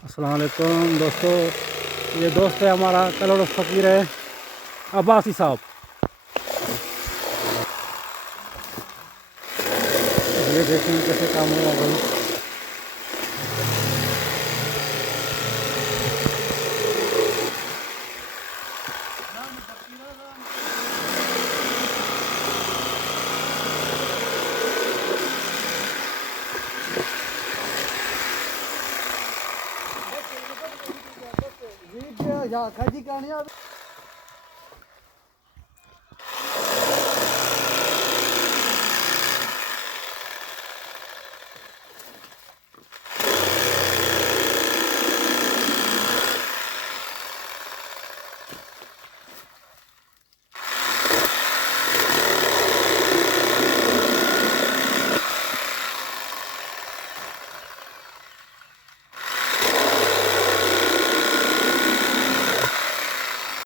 अस्सलाम वालेकुम दोस्तों, ये दोस्त है हमारा कलर फ़कीर है अब्बासी साहब। ये देखें कैसे काम हो रहा है भाई। या खाजी कहानी